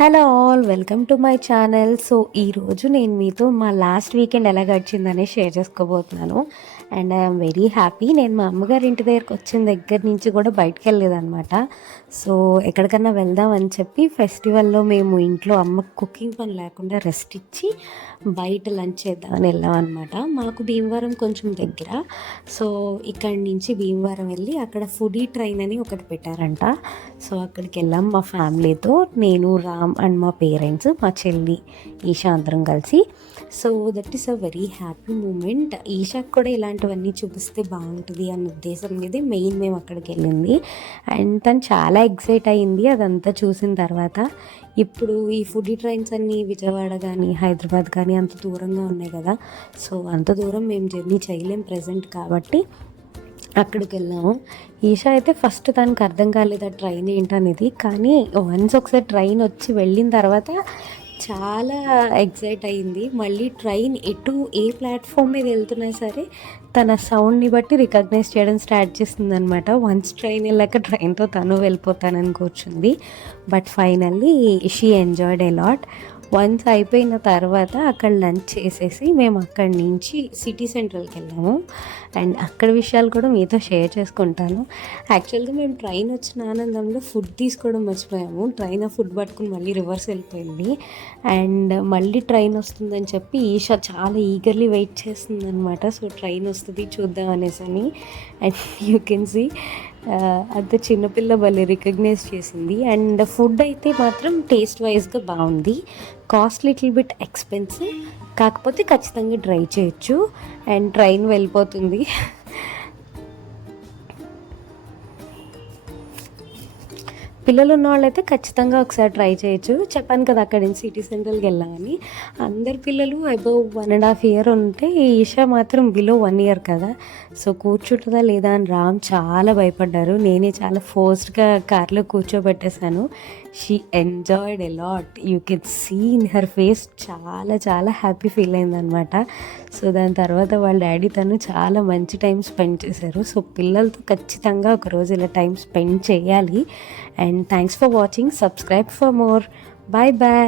Hello all welcome to my channel. So ఈరోజు నేను మీతో మా లాస్ట్ వీకెండ్ ఎలా గడిచిందని షేర్ చేసుకోబోతున్నాను. And I'm very happy. నేను మా అమ్మగారి ఇంటి దగ్గరికి వచ్చిన దగ్గర నుంచి కూడా బయటకు వెళ్ళలేదన్నమాట. సో ఎక్కడికన్నా వెళ్దాం అని చెప్పి ఫెస్టివల్లో మేము ఇంట్లో అమ్మకు కుకింగ్ పని లేకుండా రెస్ట్ ఇచ్చి బయట లంచ్ చేద్దామని వెళ్ళాం అనమాట మాకు భీమవరం కొంచెం దగ్గర. సో ఇక్కడి నుంచి భీమవరం వెళ్ళి అక్కడ ఫుడీ ట్రైన్ అని ఒకటి పెట్టారంట. సో అక్కడికి వెళ్ళాం మా ఫ్యామిలీతో. నేను రామ్ అండ్ మా పేరెంట్స్ మా చెల్లి ఈషా అందరం కలిసి. So that is a very happy moment. ఈషాకి కూడా ఇలాంటి ఇలాంటివన్నీ చూపిస్తే బాగుంటుంది అన్న ఉద్దేశం మీదే మెయిన్ మేము అక్కడికి వెళ్ళింది. అండ్ తను చాలా ఎక్సైట్ అయ్యింది అదంతా చూసిన తర్వాత. ఇప్పుడు ఈ ఫుడ్ ట్రైన్స్ అన్నీ విజయవాడ కానీ హైదరాబాద్ కానీ అంత దూరంగా ఉన్నాయి కదా. సో అంత దూరం మేము జర్నీ చేయలేం ప్రజెంట్ కాబట్టి అక్కడికి వెళ్ళాము. ఈషా అయితే ఫస్ట్ తనకు అర్థం కాలేదు ఆ ట్రైన్ ఏంటనేది. కానీ వన్స్ ఒకసారి ట్రైన్ వచ్చి వెళ్ళిన తర్వాత చాలా ఎగ్జైట్ అయింది మళ్ళీ ట్రైన్ ఎటు ఏ ప్లాట్ఫామ్ మీద వెళ్తున్నా సరే తన సౌండ్ని బట్టి రికగ్నైజ్ చేయడం స్టార్ట్ చేస్తుంది అనమాట వన్స్ ట్రైన్ వెళ్ళాక ట్రైన్తో తను వెళ్ళిపోతానని కూర్చుంది. But finally she enjoyed a lot once అయిపోయిన తర్వాత అక్కడ లంచ్ చేసేసి మేము అక్కడి నుంచి సిటీ సెంట్రల్కి వెళ్ళాము. అండ్ అక్కడ విషయాలు కూడా మీతో షేర్ చేసుకుంటాను. యాక్చువల్గా మేము ట్రైన్ వచ్చిన ఆనందంలో ఫుడ్ తీసుకోవడం మర్చిపోయాము. ట్రైన్ ఆ ఫుడ్ పట్టుకుని మళ్ళీ రివర్స్ వెళ్ళిపోయింది. అండ్ మళ్ళీ ట్రైన్ వస్తుందని చెప్పి ఈషా చాలా ఈగర్లీ వెయిట్ చేస్తుంది అనమాట సో ట్రైన్ వస్తుంది చూద్దాం అనేసి అని అండ్ యూ కెన్ సీ అది చిన్నపిల్ల భలే రికగ్నైజ్ చేసింది. అండ్ ఫుడ్ అయితే మాత్రం టేస్ట్ వైజ్గా బాగుంది. కాస్ట్ లిటిల్ బిట్ ఎక్స్పెన్సివ్ కాకపోతే ఖచ్చితంగా ట్రై చేయొచ్చు. అండ్ ట్రైన్ వెళ్ళిపోతుంది. పిల్లలు ఉన్న వాళ్ళైతే ఖచ్చితంగా ఒకసారి ట్రై చేయొచ్చు. చెప్పాను కదా అక్కడి నుంచి సిటీ సెంట్రల్కి వెళ్ళామని అందరు పిల్లలు above one and half year ఉంటే ఈషా మాత్రం బిలో వన్ ఇయర్ కదా. సో కూర్చుంటుందా లేదా అని రామ్ చాలా భయపడ్డారు. నేనే చాలా ఫోర్స్డ్గా కార్లో కూర్చోబెట్టేశాను. She enjoyed a lot you can see in her face చాలా చాలా హ్యాపీ ఫీల్ అయిందనమాట సో దాని తర్వాత వాళ్ళ డాడీ తను చాలా మంచి టైం స్పెండ్ చేశారు. సో పిల్లలతో ఖచ్చితంగా ఒక రోజు ఇలా టైం స్పెండ్ చేయాలి. And thanks for watching. Subscribe for more. Bye bye